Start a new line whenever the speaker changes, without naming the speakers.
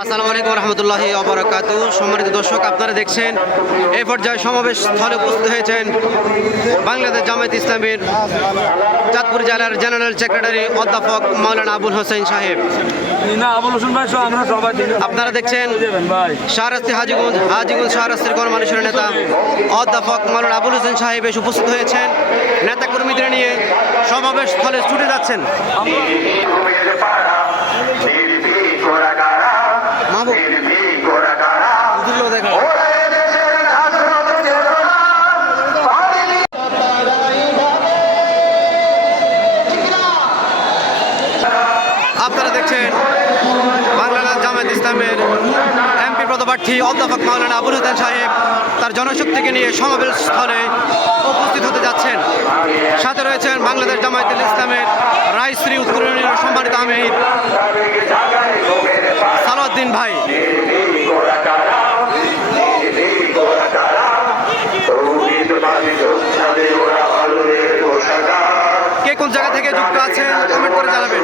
আসসালামু আলাইকুম রহমতুল্লাহি অবরাকাত সম্মানিত দর্শক আপনারা দেখছেন এই পর্যায়ে সমাবেশ স্থলে উপস্থিত হয়েছেন বাংলাদেশ জামায়াত ইসলামীর চাঁদপুর জেলার জেনারেল সেক্রেটারি অধ্যাপক মাওলানা আবুল হোসেন সাহেব। আপনারা দেখছেন শাহরাস্তি হাজিগঞ্জ হাজিগঞ্জ শাহরাস্তির গণমানুষের নেতা অধ্যাপক মাওলানা আবুল হোসেন সাহেব এসে উপস্থিত হয়েছেন। নেতা কর্মীদের নিয়ে সমাবেশ স্থলে ছুটে যাচ্ছেন। আপনারা দেখছেন বাংলাদেশ জামায়াত ইসলামের এমপি পদপ্রার্থী অধ্যাপক মাওলানা আবুল হোসেন সাহেব তার জনশক্তিকে নিয়ে সমাবেশ স্থলে উপস্থিত হতে যাচ্ছেন। সাথে রয়েছেন বাংলাদেশ জামায়াত ইসলামের রায়শ্রী উত্তরণীয় সম্মানিত আমির সালাউদ্দিন ভাই। কে কোন জায়গা থেকে যুক্ত আছেন কমেন্ট করে জানাবেন।